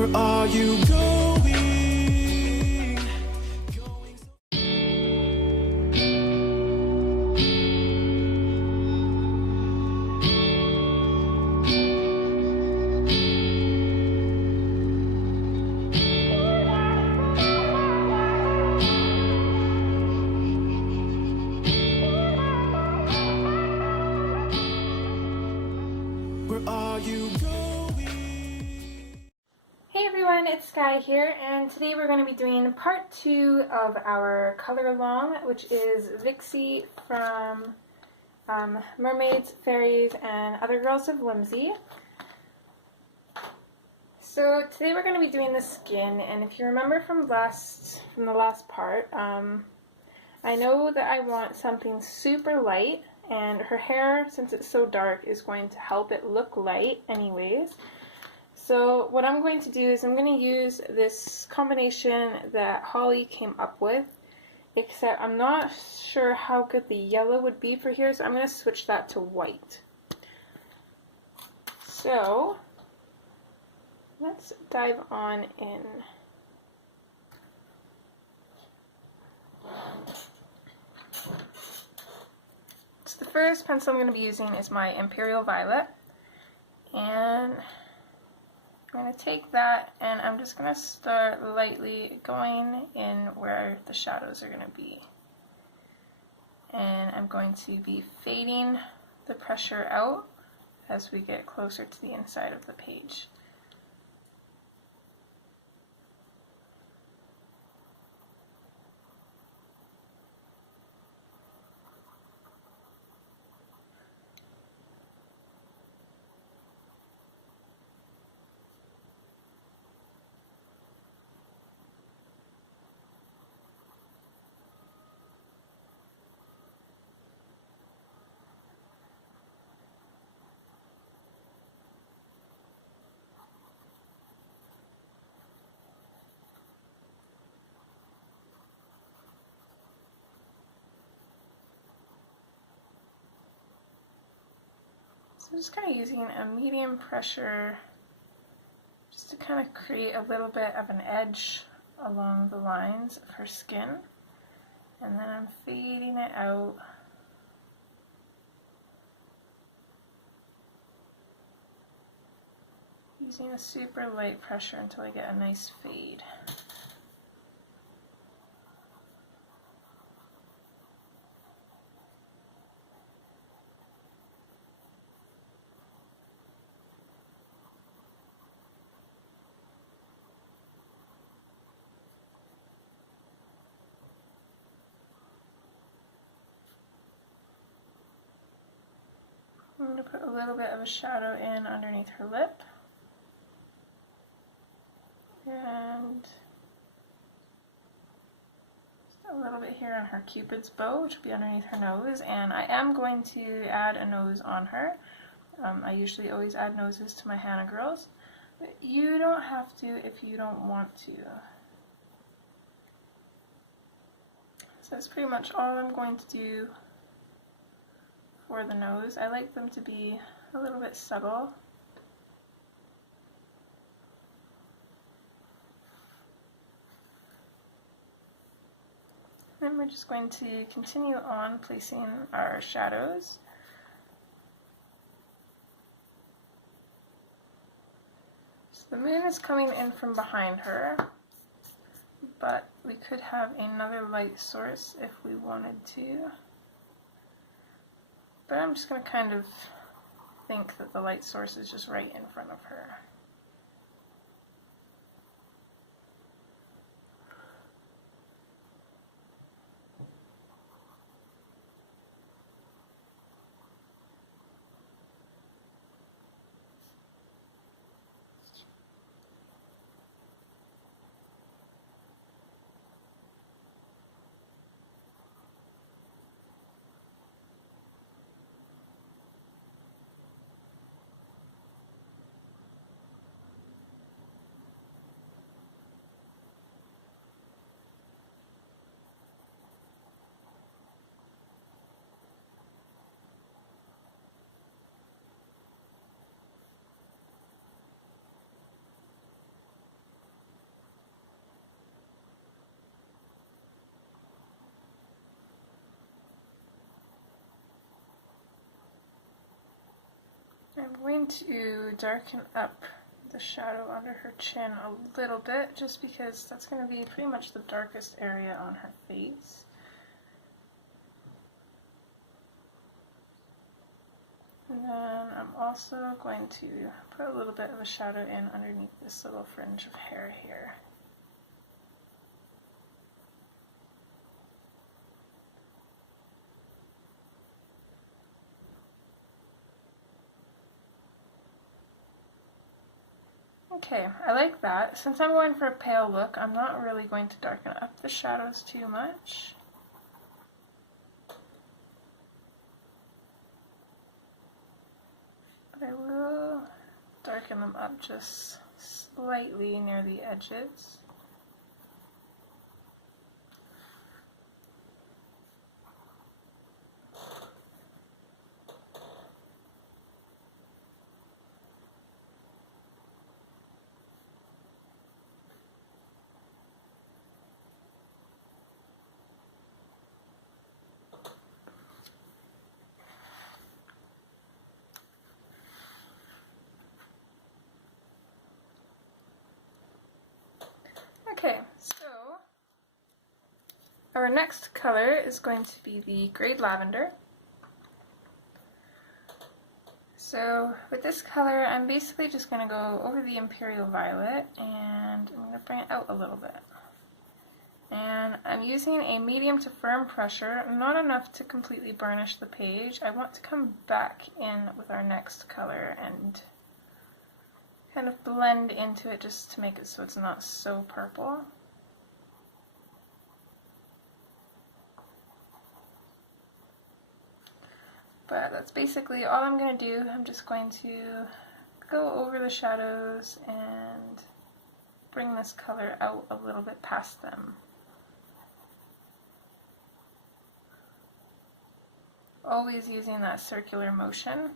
Where are you going? Where are you going? Hey everyone, it's Skyee here, and today we're going to be doing part 2 of our color along, which is Vixie from Mermaids, Fairies, and Other Girls of Whimsy. So today we're going to be doing the skin, and if you remember from the last part, I know that I want something super light, and her hair, since it's so dark, is going to help it look light anyways. So what I'm going to do is I'm going to use this combination that Holly came up with, except I'm not sure how good the yellow would be for here, so I'm going to switch that to white. So let's dive on in. So the first pencil I'm going to be using is my Imperial Violet, and I'm going to take that and I'm just going to start lightly going in where the shadows are going to be. And I'm going to be fading the pressure out as we get closer to the inside of the page. So I'm just kind of using a medium pressure just to kind of create a little bit of an edge along the lines of her skin, and then I'm fading it out. Using a super light pressure until I get a nice fade. I'm going to put a little bit of a shadow in underneath her lip. And just a little bit here on her Cupid's bow, which will be underneath her nose. And I am going to add a nose on her. I usually always add noses to my Hannah girls, but you don't have to if you don't want to. So that's pretty much all I'm going to do for the nose. I like them to be a little bit subtle. Then we're just going to continue on placing our shadows. So the moon is coming in from behind her, but we could have another light source if we wanted to. But I'm just going to kind of think that the light source is just right in front of her. going to darken up the shadow under her chin a little bit, just because that's going to be pretty much the darkest area on her face. And then I'm also going to put a little bit of a shadow in underneath this little fringe of hair here. Okay, I like that. Since I'm going for a pale look, I'm not really going to darken up the shadows too much. But I will darken them up just slightly near the edges. Okay, so our next color is going to be the Grade Lavender. So with this color, I'm basically just going to go over the Imperial Violet and I'm going to bring it out a little bit. And I'm using a medium to firm pressure, not enough to completely burnish the page. I want to come back in with our next color and kind of blend into it just to make it so it's not so purple. But that's basically all I'm going to do. I'm just going to go over the shadows and bring this color out a little bit past them. Always using that circular motion.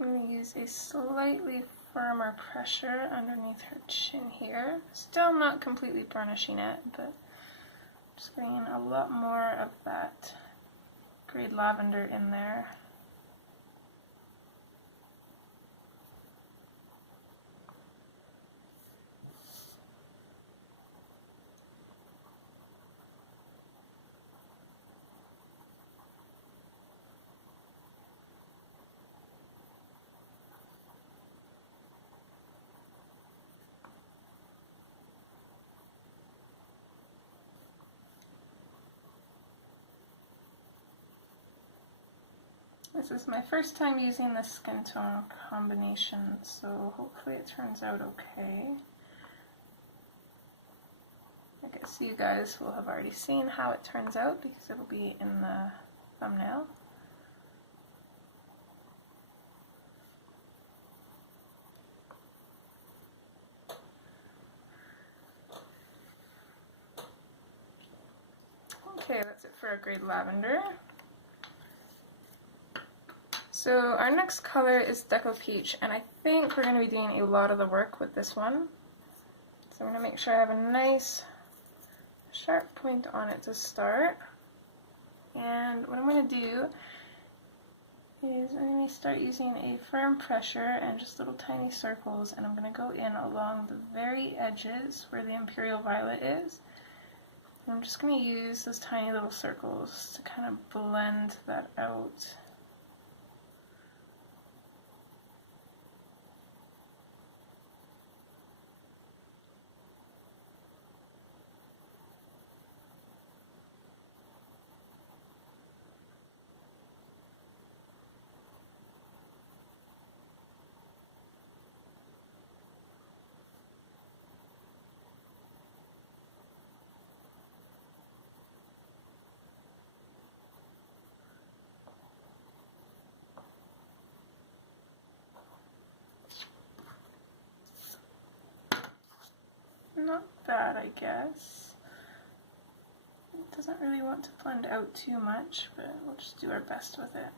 I'm going to use a slightly firmer pressure underneath her chin here. Still not completely burnishing it, but just getting a lot more of that Grade Lavender in there. This is my first time using this skin tone combination, so hopefully it turns out okay. I guess you guys will have already seen how it turns out because it'll be in the thumbnail. Okay, that's it for our Grade Lavender. So our next color is Deco Peach, and I think we're going to be doing a lot of the work with this one. So I'm going to make sure I have a nice sharp point on it to start. And what I'm going to do is I'm going to start using a firm pressure and just little tiny circles, and I'm going to go in along the very edges where the Imperial Violet is. And I'm just going to use those tiny little circles to kind of blend that out. not bad, I guess. It doesn't really want to blend out too much, but we'll just do our best with it.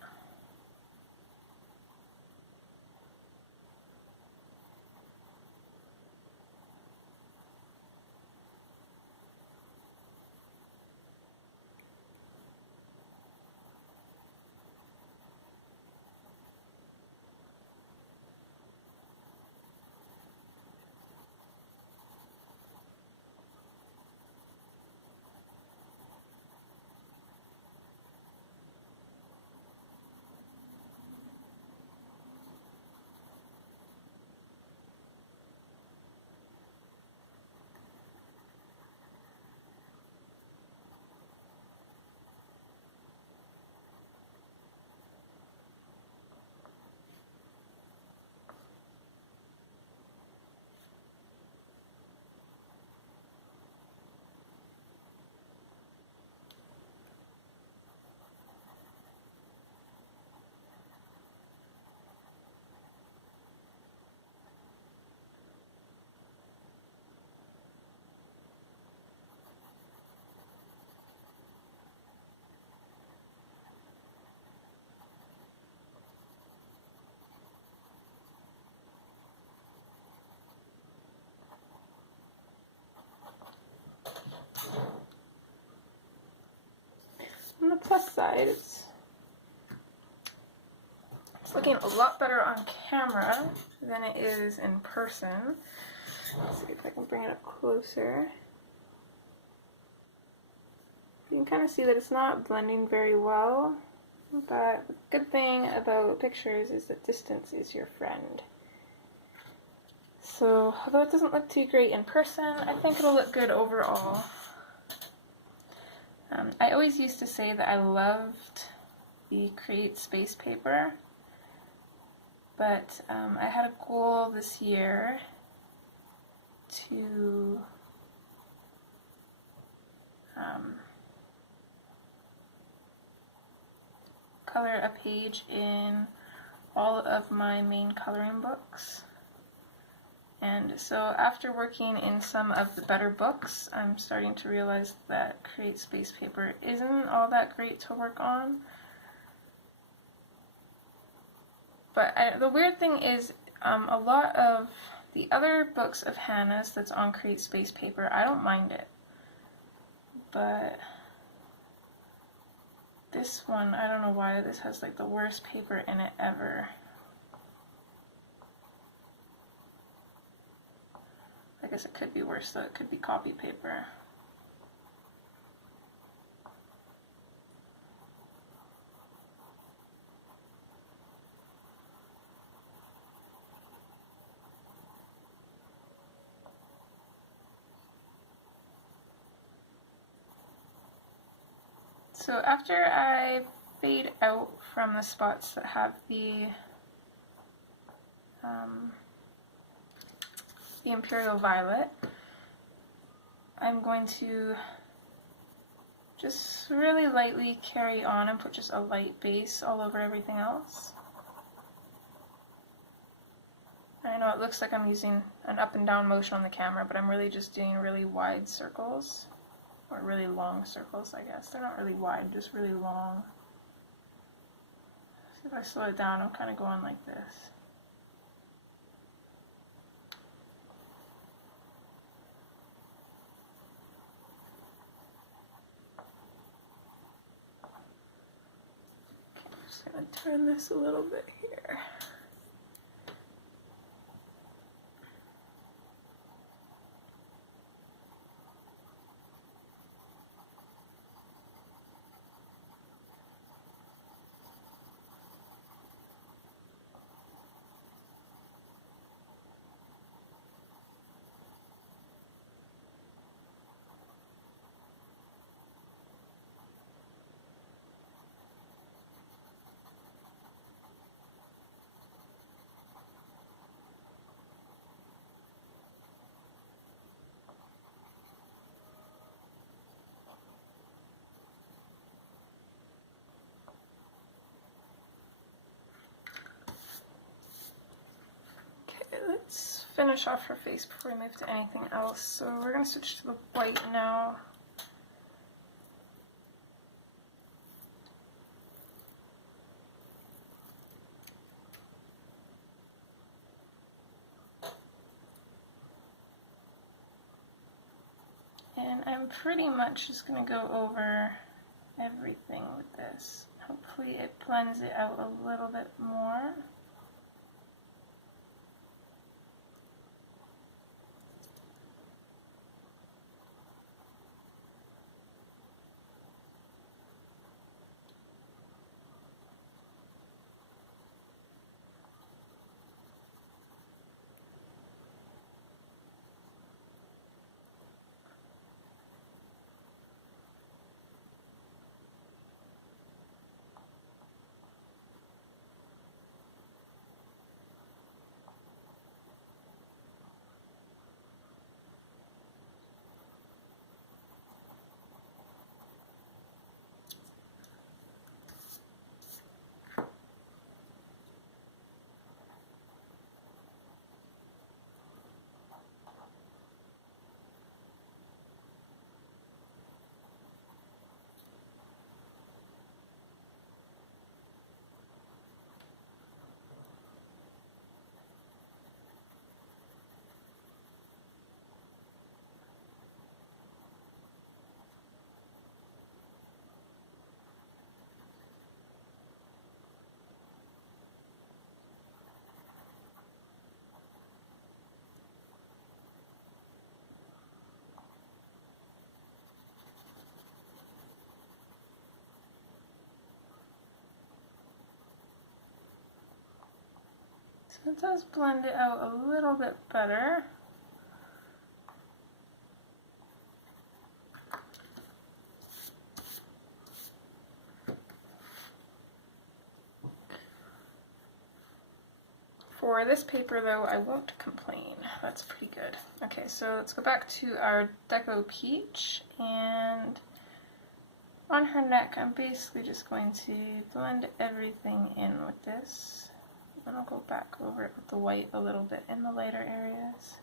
On the plus side, it's looking a lot better on camera than it is in person. Let's see if I can bring it up closer. You can kind of see that it's not blending very well, but the good thing about pictures is that distance is your friend. So, although it doesn't look too great in person, I think it'll look good overall. I always used to say that I loved the Create Space paper, but I had a goal this year to color a page in all of my main coloring books. And so after working in some of the better books, I'm starting to realize that Create Space paper isn't all that great to work on. But the weird thing is, a lot of the other books of Hannah's that's on Create Space paper, I don't mind it. But this one, I don't know why, this has like the worst paper in it ever. I guess it could be worse though, it could be copy paper. So after I fade out from the spots that have the Imperial Violet, I'm going to just really lightly carry on and put just a light base all over everything else. I know it looks like I'm using an up and down motion on the camera, but I'm really just doing really wide circles, or really long circles, I guess. They're not really wide, just really long. See if I slow it down, I'm kind of going like this. I'm going to turn this a little bit here. finish off her face before we move to anything else. So we're going to switch to the white now. And I'm pretty much just going to go over everything with this. Hopefully it blends it out a little bit more. So it does blend it out a little bit better. For this paper though, I won't complain. That's pretty good. Okay, so let's go back to our Deco Peach, and on her neck I'm basically just going to blend everything in with this. Then I'll go back over it with the white a little bit in the lighter areas.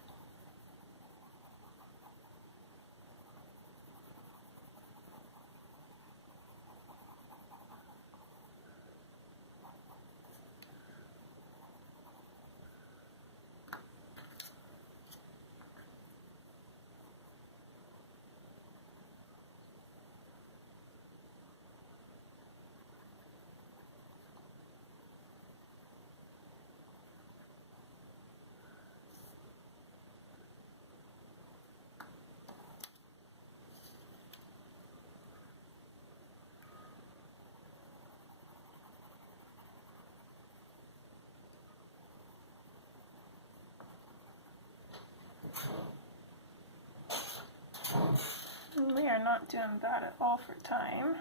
We are not doing bad at all for time.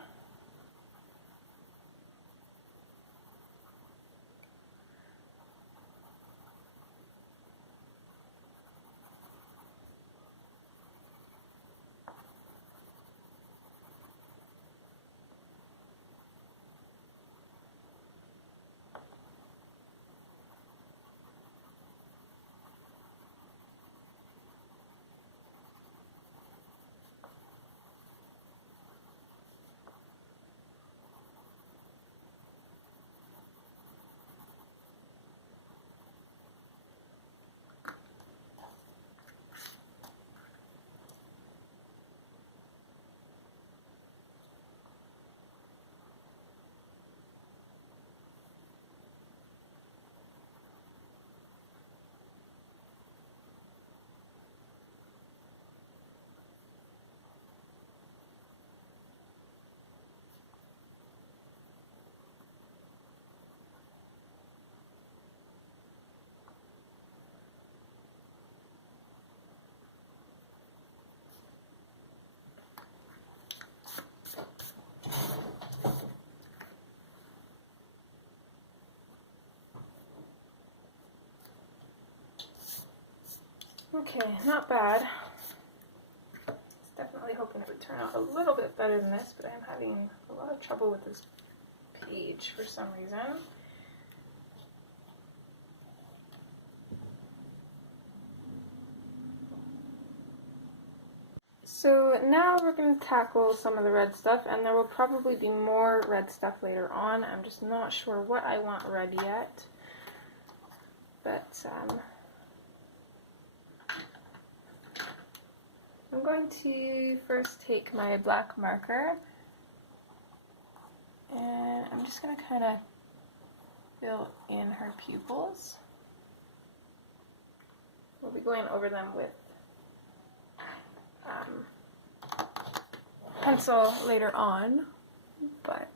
Okay, not bad. I was definitely hoping it would turn out a little bit better than this, but I'm having a lot of trouble with this page for some reason. So now we're going to tackle some of the red stuff, and there will probably be more red stuff later on. I'm just not sure what I want red yet. But I'm going to first take my black marker, and I'm just going to kind of fill in her pupils. We'll be going over them with pencil later on, but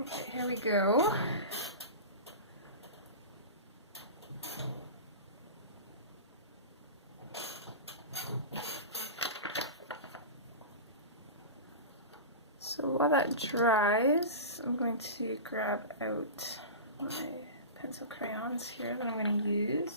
okay, here we go. So while that dries, I'm going to grab out my pencil crayons here that I'm going to use.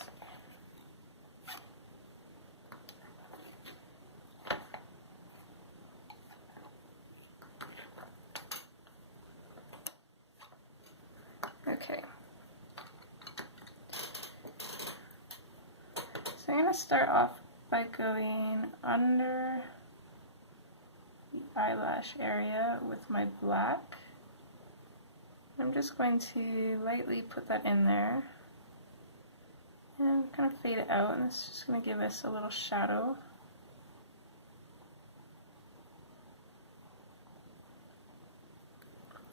Okay. So I'm going to start off by going under the eyelash area with my black. I'm just going to lightly put that in there and kind of fade it out, and it's just going to give us a little shadow.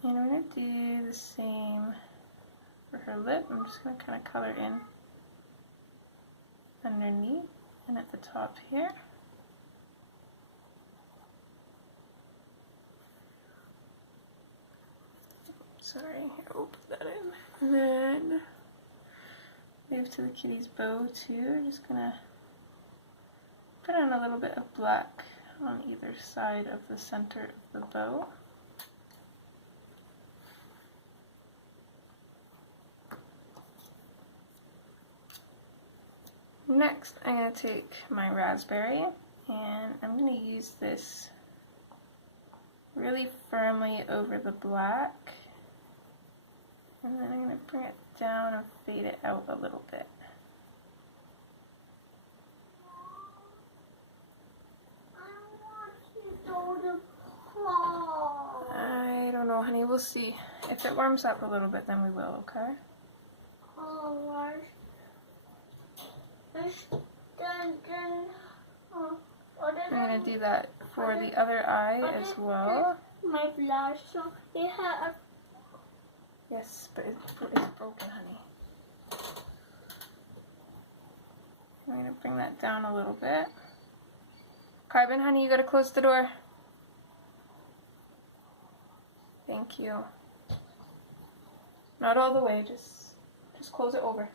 And I'm going to do the same for her lip. I'm just going to kind of color in underneath and at the top here. Sorry, here, we'll put that in. And then move to the kitty's bow too. Just gonna put on a little bit of black on either side of the center of the bow. Next, I'm going to take my raspberry, and I'm going to use this really firmly over the black, and then I'm going to bring it down and fade it out a little bit. I don't know, honey, we'll see. If it warms up a little bit, then we will, okay? I'm going to do that for the other eye as well. My blush, so it had Yes, but it's broken, honey. I'm going to bring that down a little bit. Carbon, honey, you got to close the door. Thank you. Not all the way, just close it over.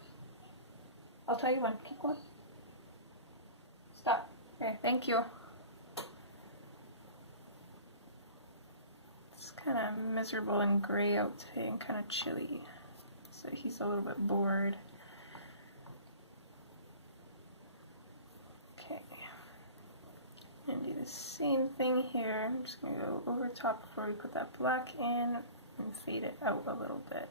I'll tell you when. Keep going. Stop. Okay, thank you. It's kind of miserable and gray out today and kind of chilly, so he's a little bit bored. Okay. I'm going to do the same thing here. I'm just going to go over top before we put that black in and fade it out a little bit.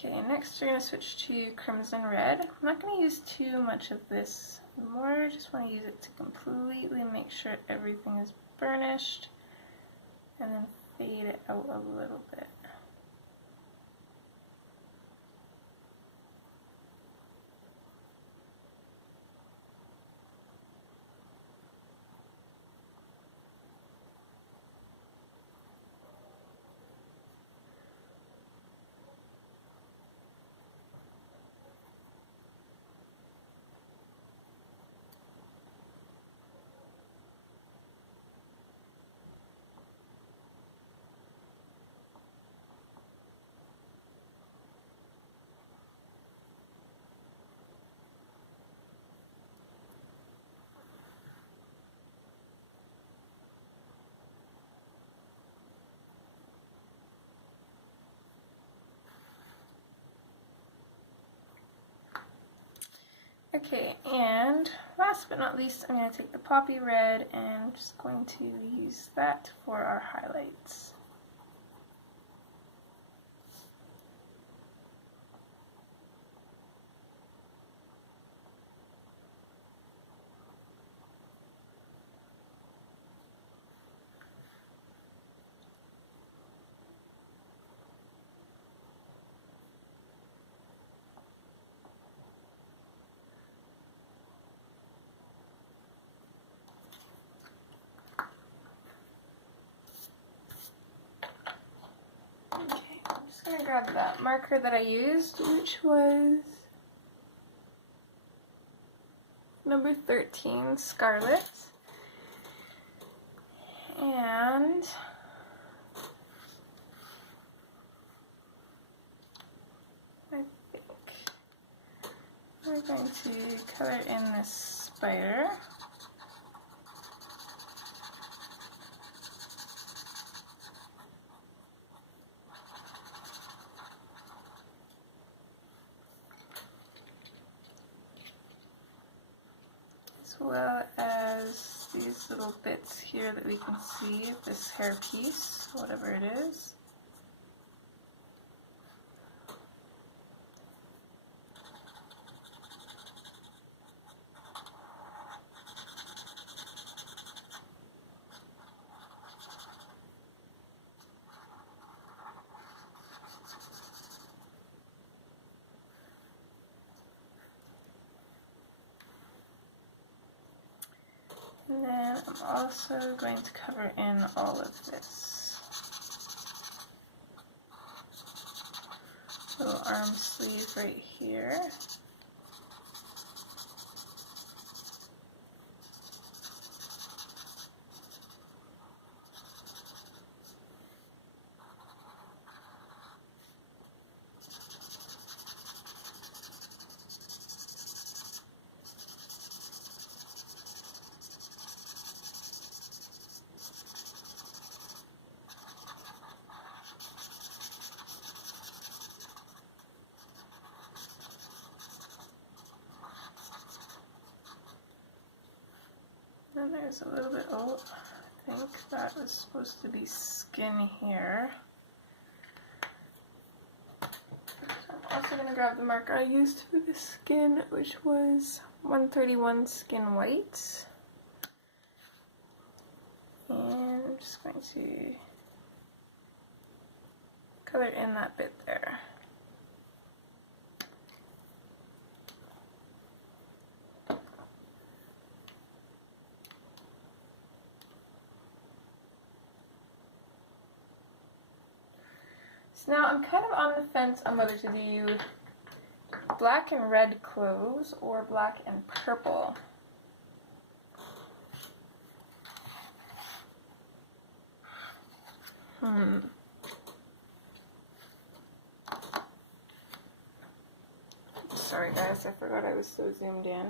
Okay, next we're going to switch to Crimson Red. I'm not going to use too much of this more, just want to use it to completely make sure everything is burnished, and then fade it out a little bit. Okay, and last but not least, I'm going to take the poppy red and I'm just going to use that for our highlights. Okay, I'm just going to grab that marker that I used, which was number 13, Scarlet. And I think we're going to color in this spider. As well as these little bits here that we can see, this hair piece, whatever it is. And then I'm also going to cover in all of this. Little arm sleeve right here. Then there's a little bit, oh, I think that was supposed to be skin here. So I'm also going to grab the marker I used for the skin, which was 131 Skin White. And I'm just going to color in that bit there. So now I'm kind of on the fence on whether to do black and red clothes or black and purple. Sorry guys, I forgot I was so zoomed in.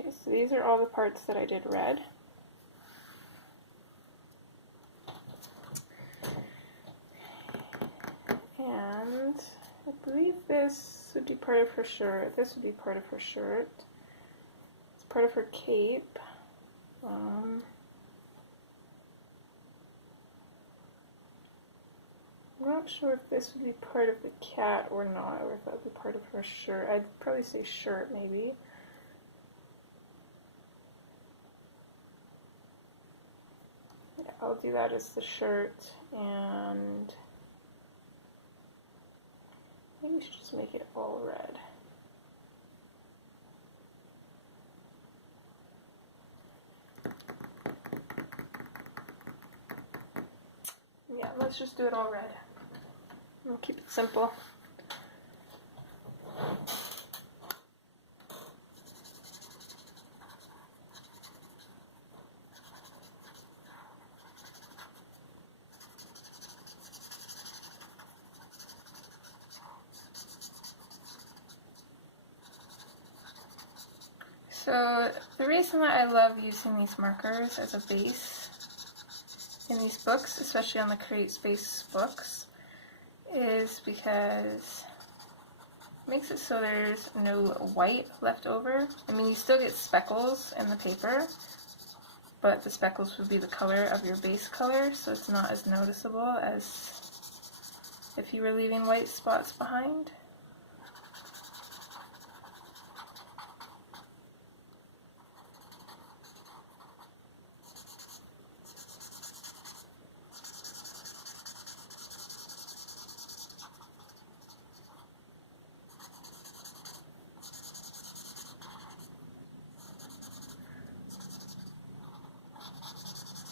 Okay, so these are all the parts that I did red. And I believe this would be part of her shirt. This would be part of her shirt. It's part of her cape. I'm not sure if this would be part of the cat or not, or if that would be part of her shirt. I'd probably say shirt, maybe. Yeah, I'll do that as the shirt, and maybe we should just make it all red. Yeah, let's just do it all red. We'll keep it simple. So the reason that I love using these markers as a base in these books, especially on the Create Space books, is because it makes it so there's no white left over. I mean, you still get speckles in the paper, but the speckles would be the color of your base color, so it's not as noticeable as if you were leaving white spots behind.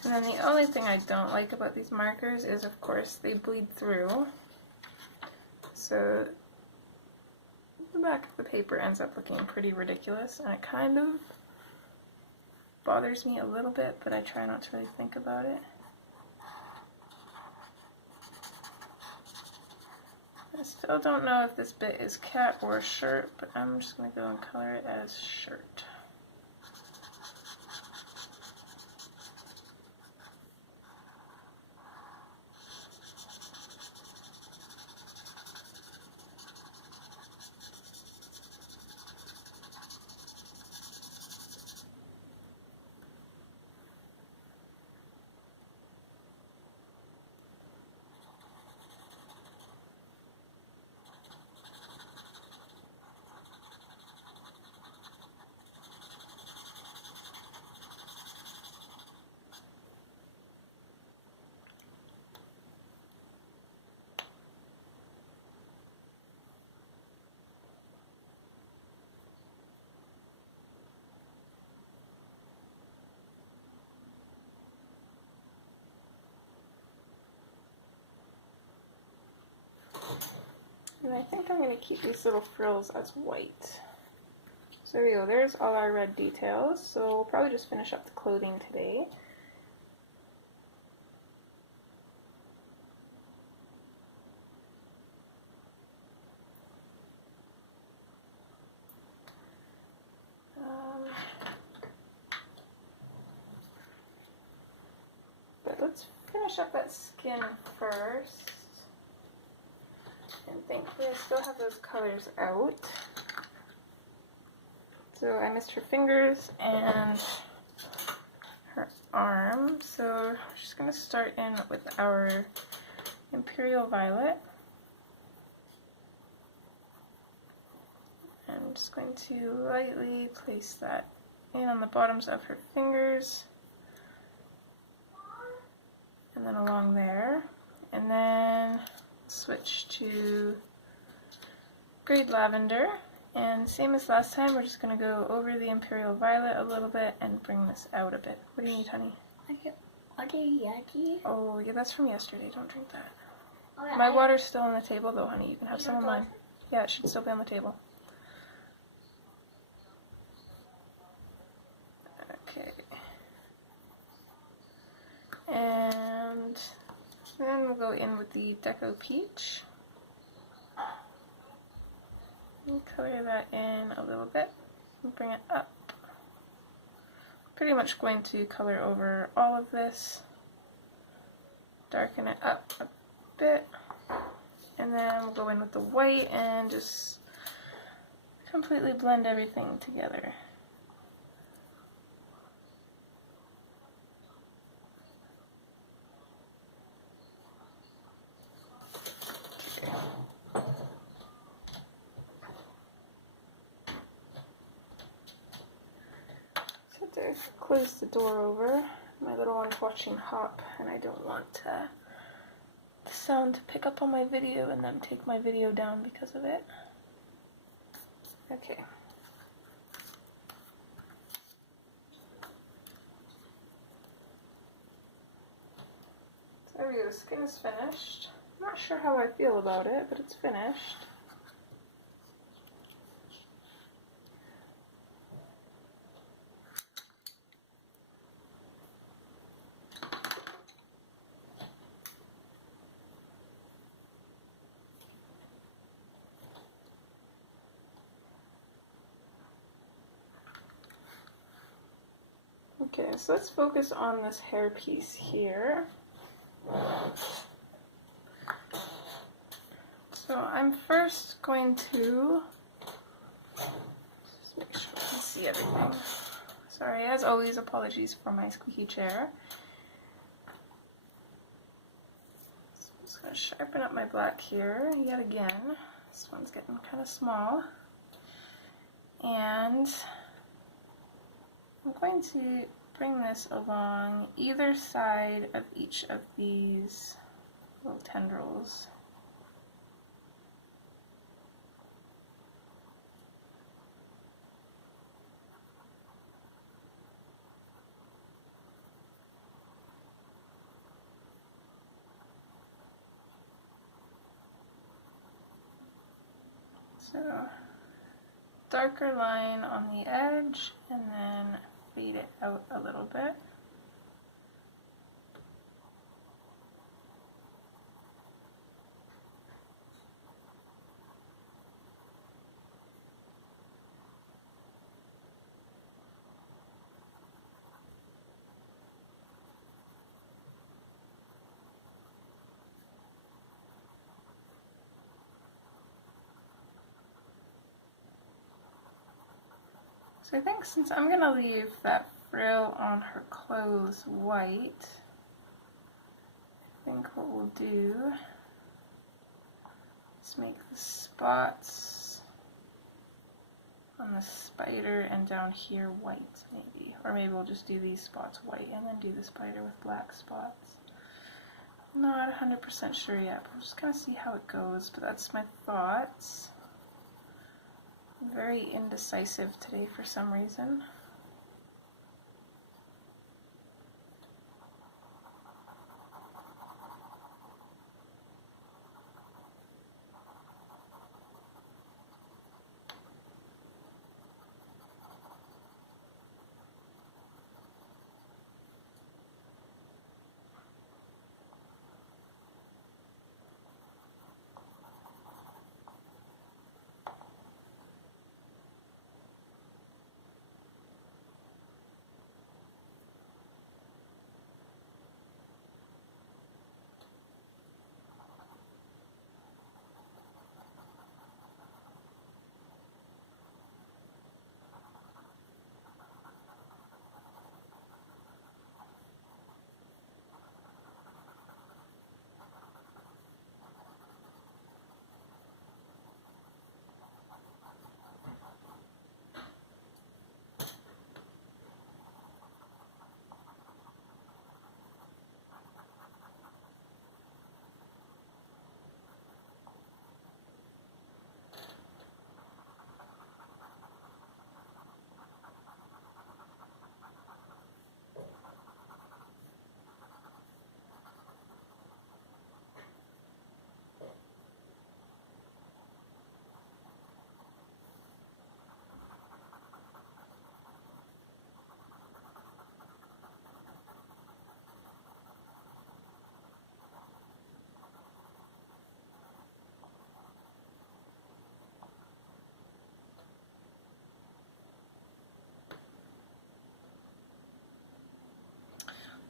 And then the only thing I don't like about these markers is, of course, they bleed through. So the back of the paper ends up looking pretty ridiculous, and it kind of bothers me a little bit, but I try not to really think about it. I still don't know if this bit is cat or shirt, but I'm just going to go and color it as shirt. And I think I'm going to keep these little frills as white. So there we go, there's all our red details. So we'll probably just finish up the clothing today. But let's finish up that skin first. And thankfully I still have those colors out. So I missed her fingers and her arm. So we're just going to start in with our Imperial Violet. I'm just going to lightly place that in on the bottoms of her fingers. And then along there. And then switch to Grade Lavender, and same as last time, we're just going to go over the Imperial Violet a little bit and bring this out a bit. What do you need, honey? Oh, yeah, that's from yesterday. Don't drink that. Oh, My water's still on the table, though, honey. You can have some of mine. Yeah, it should still be on the table. Okay. And then we'll go in with the Deco Peach. And color that in a little bit and bring it up. Pretty much going to color over all of this, darken it up a bit, and then we'll go in with the white and just completely blend everything together. Close the door over. My little one's watching Hop, and I don't want the sound to pick up on my video and then take my video down because of it. Okay. So there we go, the skin is finished. I'm not sure how I feel about it, but it's finished. Okay, so let's focus on this hair piece here. So I'm first going to just make sure I can see everything. Sorry, as always, apologies for my squeaky chair. So I'm just going to sharpen up my black here yet again. This one's getting kind of small. And I'm going to bring this along either side of each of these little tendrils. So, darker line on the edge and then fade it out a little bit. So I think since I'm going to leave that frill on her clothes white, I think what we'll do is make the spots on the spider and down here white, maybe. Or maybe we'll just do these spots white and then do the spider with black spots. Not 100% sure yet, but we'll just kind of see how it goes, but that's my thoughts. I'm very indecisive today for some reason.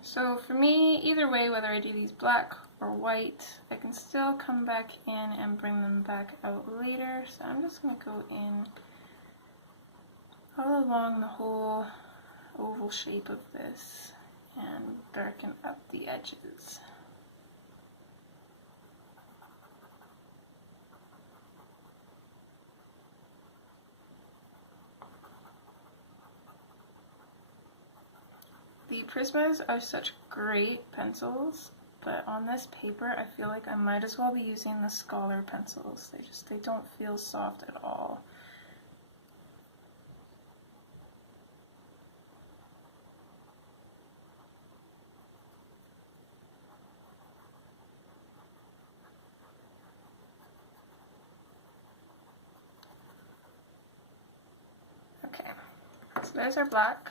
So for me, either way, whether I do these black or white, I can still come back in and bring them back out later. So I'm just going to go in all along the whole oval shape of this and darken up the edges. The Prismas are such great pencils, but on this paper I feel like I might as well be using the Scholar pencils. They don't feel soft at all. Okay, so there's our black.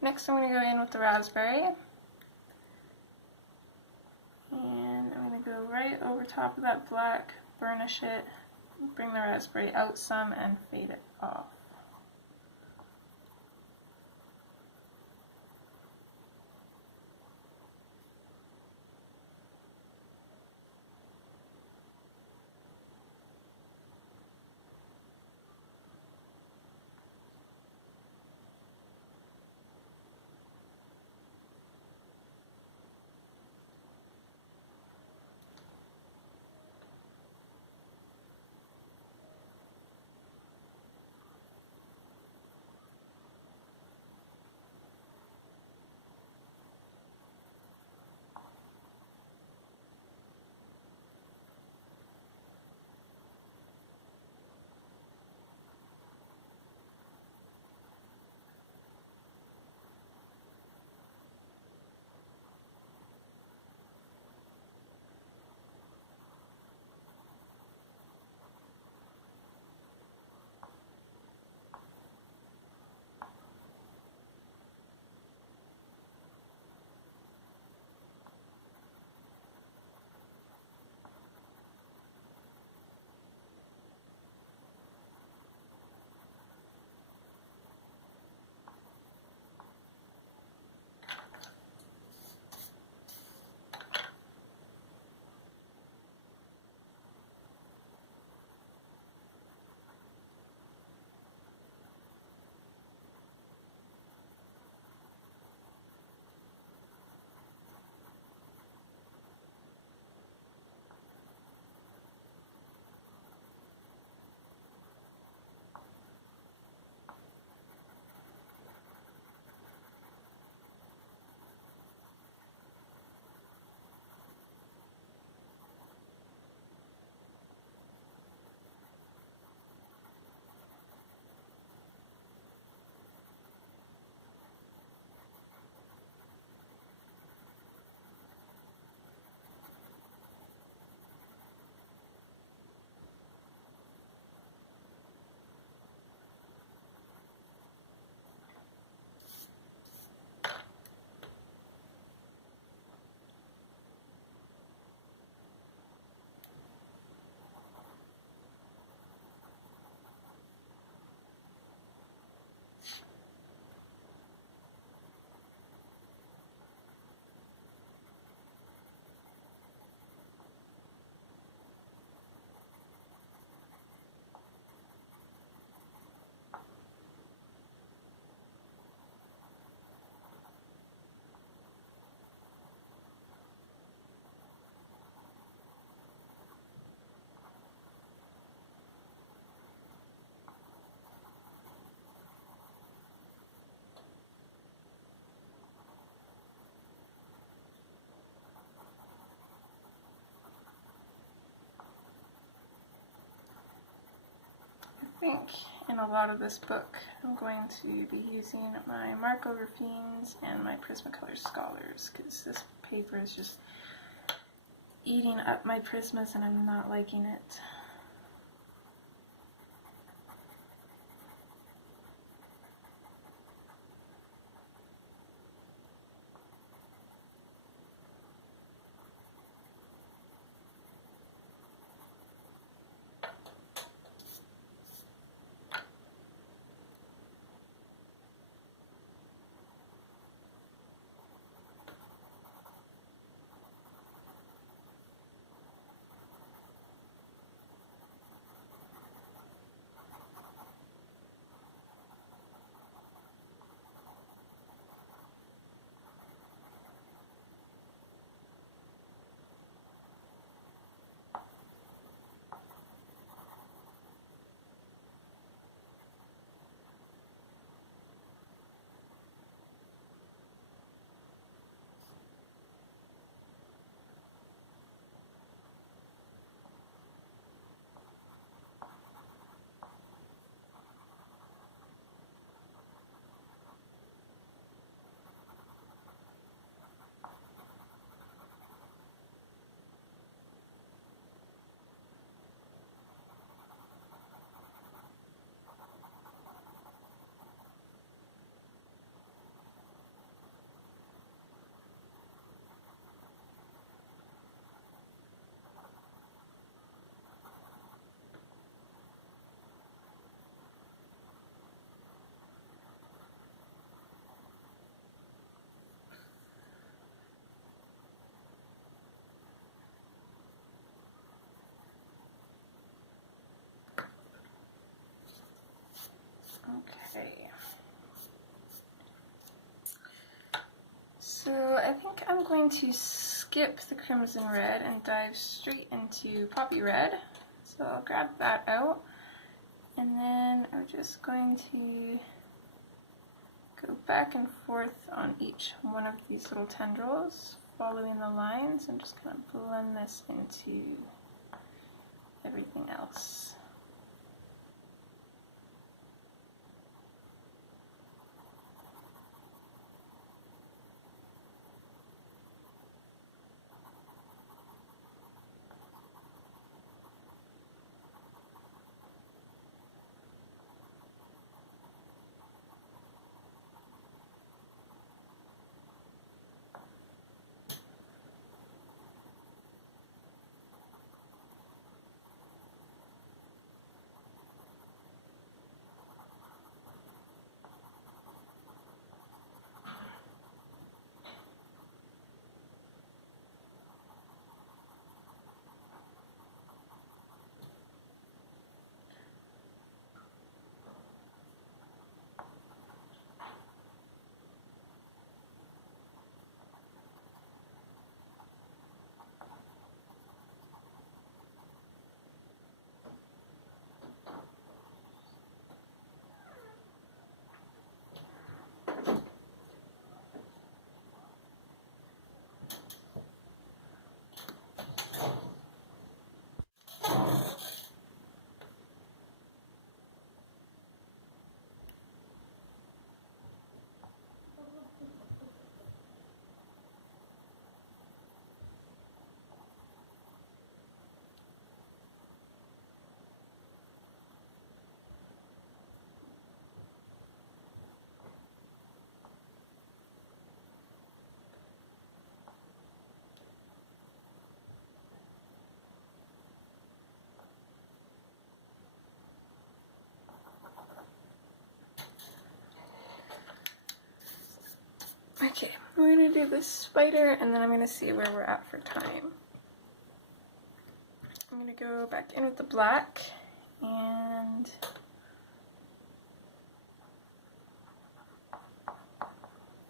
Next I'm going to go in with the raspberry, and I'm going to go right over top of that black, burnish it, bring the raspberry out some and fade it off. in a lot of this book I'm going to be using my mark over fiends and my Prismacolor Scholars, because this paper is just eating up my Prismas and I'm not liking it. Okay. So I think I'm going to skip the crimson red and dive straight into poppy red. So I'll grab that out, and then I'm just going to go back and forth on each one of these little tendrils, following the lines, and just kind of blend this into everything else. Okay, we're going to do this spider, and then I'm going to see where we're at for time. I'm going to go back in with the black, and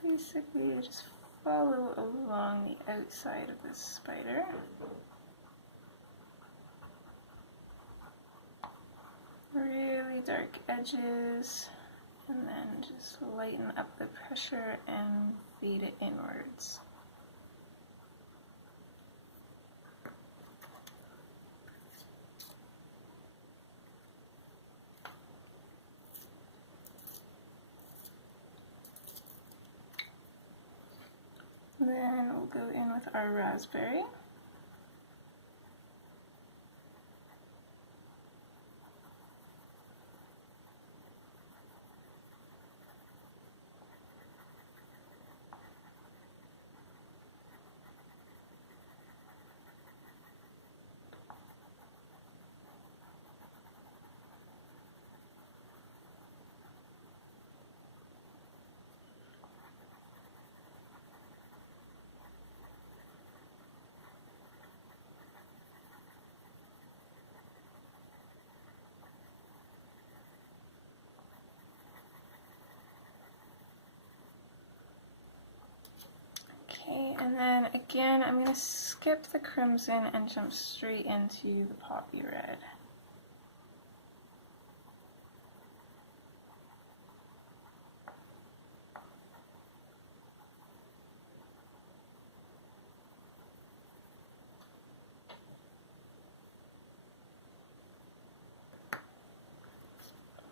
basically just follow along the outside of this spider. Really dark edges, and then just lighten up the pressure and feed it inwards. will go in with our raspberry. Okay, and then again, I'm going to skip the crimson and jump straight into the poppy red.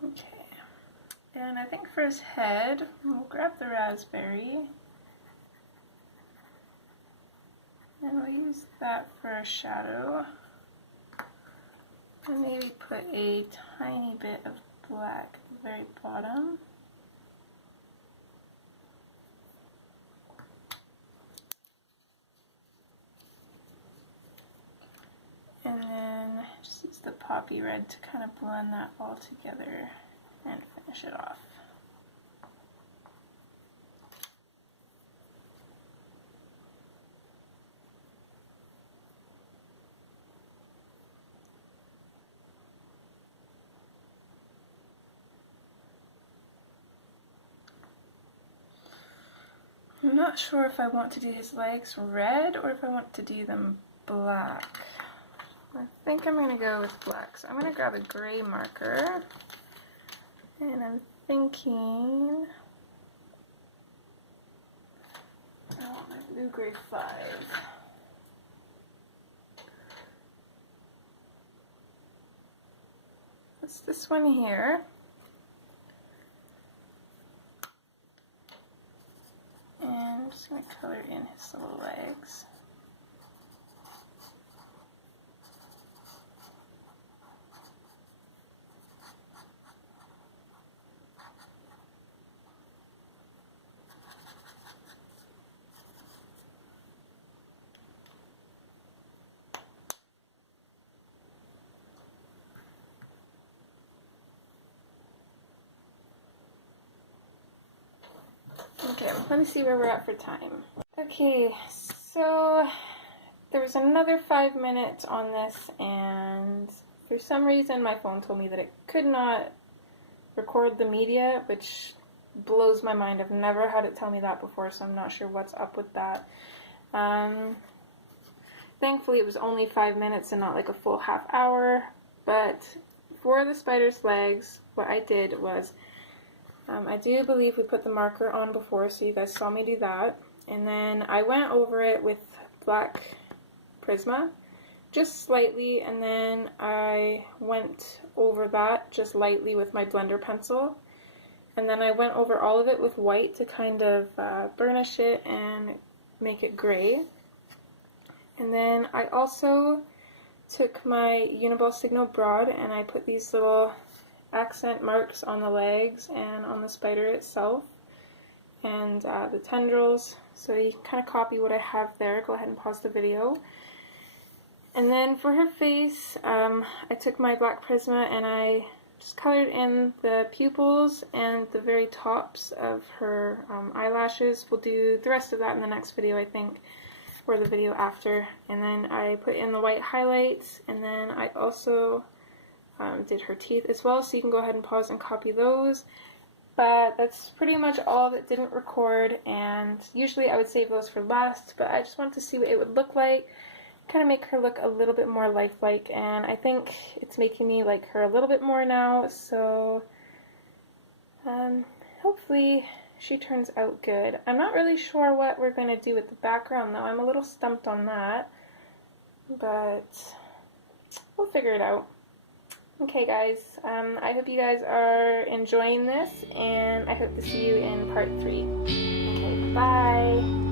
Okay, and I think for his head, we'll grab the raspberry. And we'll use that for a shadow. And maybe put a tiny bit of black at the very bottom. And then just use the poppy red to kind of blend that all together and finish it off. I'm not sure if I want to do his legs red or if I want to do them black. I think I'm going to go with black. So I'm going to grab a gray marker. And I'm thinking I want my blue gray 5. It's this one here. And I'm just going to color in his little legs. Okay, let me see where we're at for time. Okay, so there was another 5 minutes on this, and for some reason my phone told me that it could not record the media, which blows my mind. I've never had it tell me that before, so I'm not sure what's up with that. Thankfully it was only 5 minutes and not like a full half hour, but for the spider's legs, what I did was I do believe we put the marker on before, so you guys saw me do that. And then I went over it with black Prisma, just slightly, and then I went over that just lightly with my blender pencil. And then I went over all of it with white to kind of burnish it and make it gray. And then I also took my Uniball Signal Broad and I put these little accent marks on the legs and on the spider itself and the tendrils, so you can kind of copy what I have there. Go ahead and pause the video. And then for her face, I took my black Prisma and I just colored in the pupils and the very tops of her eyelashes. We'll do the rest of that in the next video, I think, or the video after. And then I put in the white highlights, and then I also did her teeth as well, so you can go ahead and pause and copy those. But that's pretty much all that didn't record, and usually I would save those for last, but I just wanted to see what it would look like, kind of make her look a little bit more lifelike, and I think it's making me like her a little bit more now, so hopefully she turns out good. I'm not really sure what we're going to do with the background though. I'm a little stumped on that, but we'll figure it out. Okay guys, I hope you guys are enjoying this, and I hope to see you in part 3. Okay, bye!